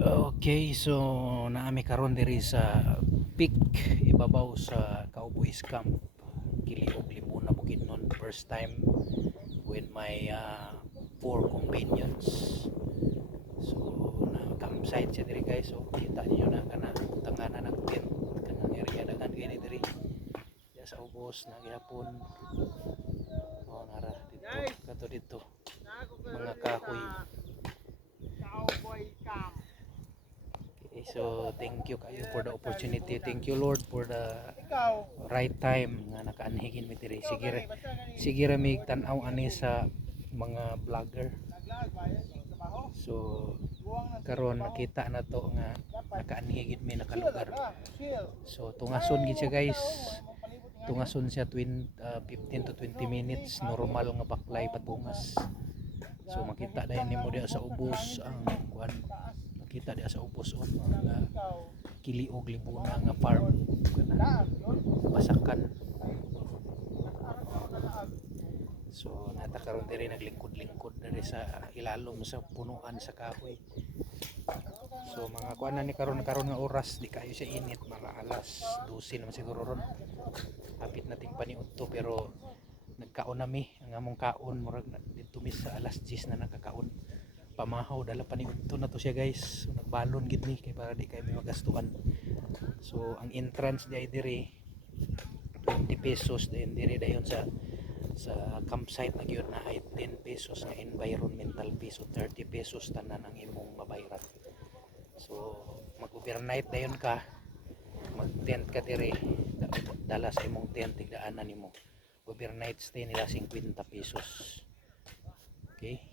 Okay, so naami karon diri sa peak ibabaw sa Cowboys Camp. Kiliog Libuna Bukidnon, first time with my poor convenience. So na campsite siya diri guys. So kita niyo na kana tanganan ng tent kanang area dagan kini diri. Ya sa ubos na gyapon. Oh nara dito kato dito. Mga kahoy. Cowboy Camp. Okay, so thank you kayo for the opportunity. Thank you Lord for the Ikaw, right time nga nakaanhigin mi diri. Sige ra mig tan-aw ani sa mga vlogger. naglag ba yan? Trabaho? So Buwang na karon makita na to nga nakaanhigin mi nakalugar. chill. So tungason gid siya guys. Tungason siya 15 to 20 minutes normal nga baklay patungas. So makita dayon nimo diha sa ubos ang kuan. Makita diha sa ubos on mga Kiliog Libuna nga farm kana basakan. So natakaroon diri naglingkod-lingkod diri sa ilalom sa punuan sa kahoy. So mga kuan na ni karon nga oras di kayo siya init, mga alas 12 naman siguro ron. Hapit na ting paniudto pero nagkaon nami ang among kaon murag dito mi sa alas 10 na nakakaon. Pamahaw dala paniudto na to siya guys. So nagbalon gid mi kay para di kay mi magastuan. So ang entrance di diri 20 pesos din diri dayon sa campsite na gyud na ay 10 pesos nga environmental fee, so 30 pesos tanan ang imong mabayaran. So mag-overnight dayon ka, mag-tent ka diri, dala sa imong tent tigdaanan nimo. Overnight stay nila 50 pesos. Okay?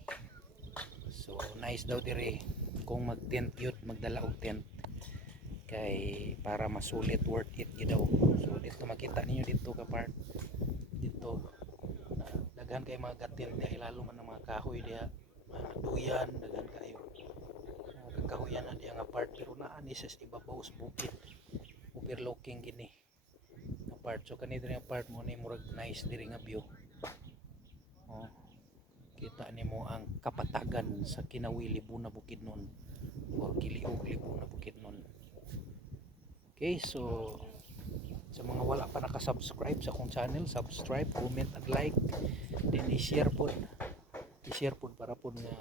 So nice daw diri kung mag-tent yun, magdala og tent kay para masulit, worth it yun daw. So dito makita ninyo dito ka part dito daghan kay mga gatil diha lalo man ang mga kahoy diha, mga duyan daghan kayo kakahuyan na diha nga part pero naa ni sa ibabaw sa bukid overlooking gini nga part. So kani diri nga part mo ni murag nice diri nga view. Oh, kita nimo ang kapatagan sa Kinawi Libuna Bukidnon or Kiliog Libuna Bukidnon. Okay, so sa mga wala pa naka-subscribe sa akong channel, subscribe, comment and like, then i-share pod para pod nga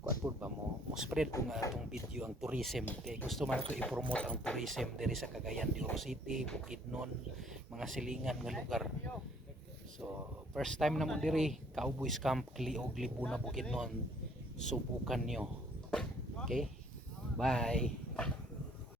kuan pod ba mo spread ko nga atong video ang tourism kay gusto man ko i-promote ang tourism diri sa Cagayan de Oro City, Bukidnon, mga silingan nga lugar. So first time na mo diri Cowboys Camp Kiliog Libuna Bukidnon, subukan nyo. Okay, bye.